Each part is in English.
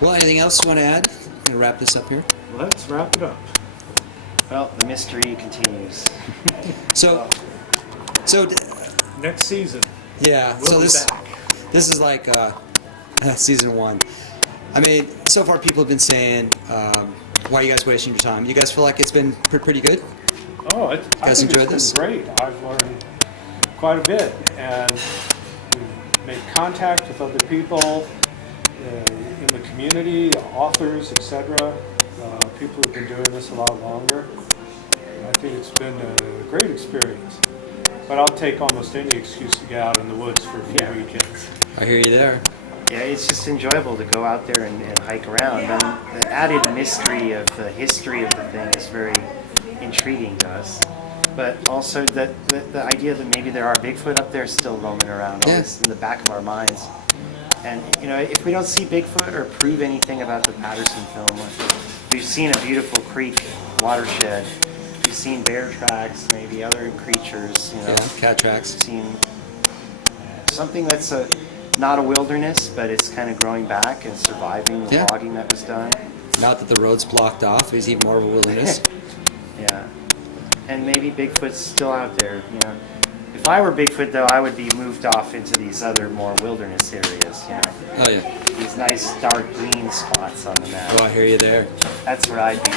Well, anything else you want to add? I'm going to wrap this up here. Let's wrap it up. Well, the mystery continues. So, so Next season, yeah. we'll So be this back. this is like season 1. I mean, so far people have been saying, why are you guys wasting your time? You guys feel like it's been pretty good? Oh, I guys think enjoyed it's this? been great. I've learned quite a bit, and we've made contact with other people in the community, authors, etc. People who've been doing this a lot longer. I think it's been a great experience. But I'll take almost any excuse to get out in the woods for a few weekends. I hear you there. Yeah, it's just enjoyable to go out there and hike around. And the added mystery of the history of the thing is very intriguing to us. But also the idea that maybe there are Bigfoot up there still roaming around, always in the back of our minds. And you know, if we don't see Bigfoot or prove anything about the Patterson film, we've seen a beautiful creek watershed. We've seen bear tracks, maybe other creatures. You know, Yeah, cat tracks. seen something that's not a wilderness, but it's kind of growing back and surviving the logging that was done. Now that the road's blocked off, it's even more of a wilderness. Yeah, and maybe Bigfoot's still out there. You know, if I were Bigfoot, though, I would be moved off into these other more wilderness areas. You know, Oh yeah. these nice dark green spots on the map. Oh, I hear you there. That's where I'd be.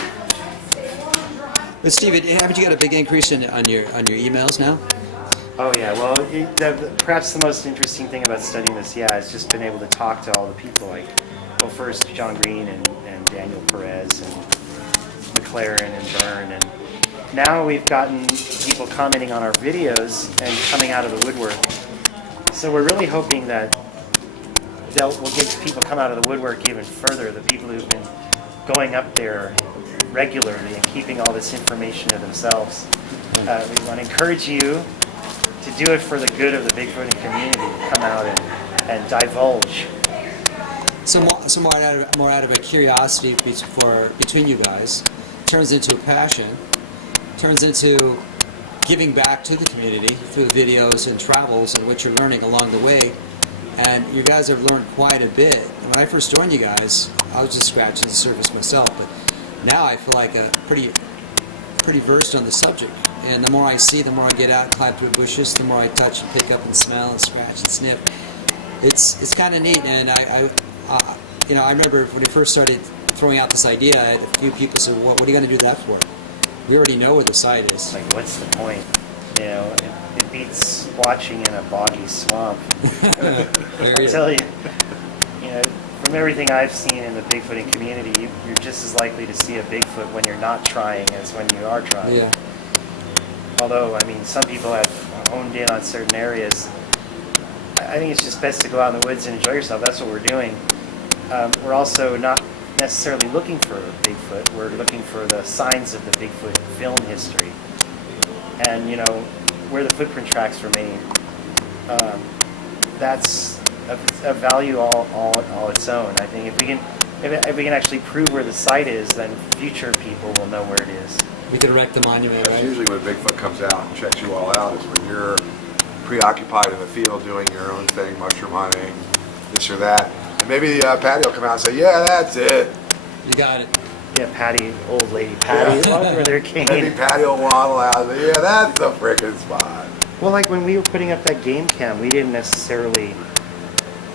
But Steve, haven't you got a big increase on your emails now? Oh yeah, well, perhaps the most interesting thing about studying this, is just been able to talk to all the people. Like, well, first John Green and Daniel Perez and McLaren and Byrne, and now we've gotten people commenting on our videos and coming out of the woodwork. So we're really hoping that we'll get people come out of the woodwork even further. The people who've been going up there regularly and keeping all this information to themselves. We want to encourage you to do it for the good of the Bigfooting community, to come out and divulge. So more out of a curiosity between you guys turns into a passion, turns into giving back to the community through the videos and travels and what you're learning along the way. And you guys have learned quite a bit. And when I first joined you guys, I was just scratching the surface myself, but now I feel like a pretty versed on the subject. And the more I see, the more I get out and climb through bushes, the more I touch and pick up and smell and scratch and sniff. It's kind of neat. And I remember when we first started throwing out this idea, I had a few people said, "What are you going to do that for?" We already know where the site is. Like, what's the point? You know, it beats watching in a boggy swamp. I tell you, from everything I've seen in the Bigfooting community, you're just as likely to see a Bigfoot when you're not trying as when you are trying. Yeah. Although, I mean, some people have honed in on certain areas. I think it's just best to go out in the woods and enjoy yourself. That's what we're doing. We're also not necessarily looking for a Bigfoot. We're looking for the signs of the Bigfoot film history. And, where the footprint tracks remain. That's a value all its own. I think if we can actually prove where the site is, then future people will know where it is. We could erect the monument, That's right? usually when Bigfoot comes out and checks you all out, is when you're preoccupied in the field doing your own thing, mushroom hunting, this or that. And maybe Patty will come out and say, "Yeah, that's it." You got it. Yeah, Patty, old lady Patty, with their cane. Maybe Patty will waddle out and say, "Yeah, that's the frickin' spot." Well, like when we were putting up that game cam, we didn't necessarily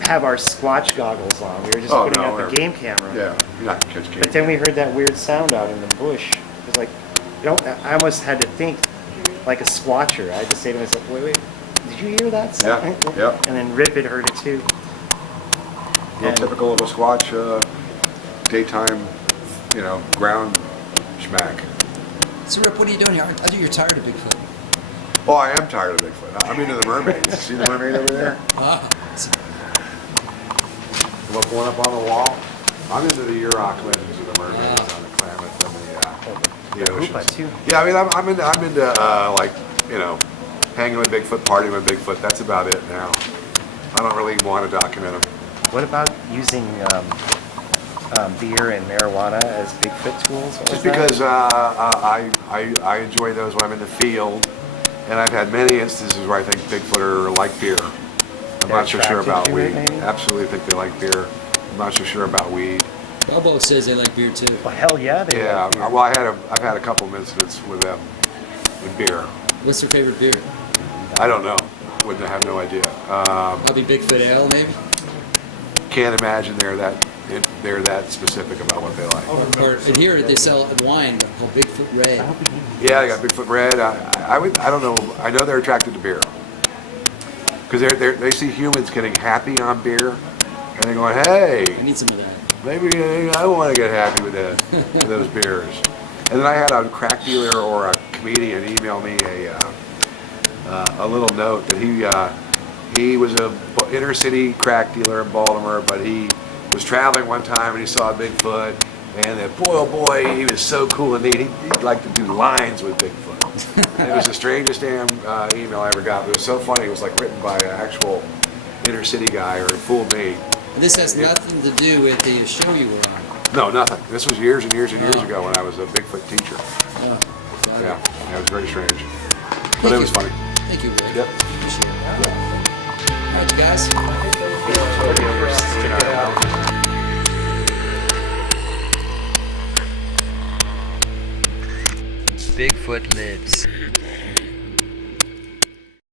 have our Squatch goggles on. We were just putting up a game camera. Yeah, you're not gonna catch game. But then we heard that weird sound out in the bush. It was like, I almost had to think like a squatcher. I had to say to myself, wait, did you hear that sound? Yeah. And then Rip had heard it too. Real typical of a Squatch daytime, ground schmack. So Rip, what are you doing here? I think you're tired of Bigfoot. Oh, I am tired of Bigfoot. I'm into the mermaids. See the mermaid over there? Look one up on the wall. I'm into the Uroc lens of the mermaids on the Klamath and the oceans. Too. Yeah, I mean, I'm into hanging with Bigfoot, partying with Bigfoot. That's about it now. I don't really want to document them. What about using beer and marijuana as Bigfoot tools? Just because I enjoy those when I'm in the field, and I've had many instances where I think Bigfoot are like beer. I'm not so sure about weed. Absolutely think they like beer. I'm not so sure about weed. Bobo says they like beer too. Well, hell yeah, they Yeah, like beer. well, I've had a couple of incidents with them with beer. What's their favorite beer? I don't know. Wouldn't have no idea. Probably Bigfoot Ale, maybe. Can't imagine they're that specific about what they like. Or and here they sell wine called Bigfoot Red. Yeah, they got Bigfoot Red. I don't know. I know they're attracted to beer because they see humans getting happy on beer, and they're going, "Hey, I need some of that. maybe I want to get happy with those beers." And then I had a crack dealer or a comedian email me a little note that he was a inner city crack dealer in Baltimore, but he was traveling one time and he saw a Bigfoot, and that boy, oh boy, he was so cool and neat. He'd like to do lines with Bigfoot. And it was the strangest damn email I ever got. It was so funny. It was like written by an actual inner city guy, or it fooled me. And this has nothing to do with the show you were on. No, nothing. This was years and years and years ago when I was a Bigfoot teacher. Yeah, it was very strange, but it was funny. Thank you, Rick. Yep. Appreciate it. All right, you guys. Bigfoot lives.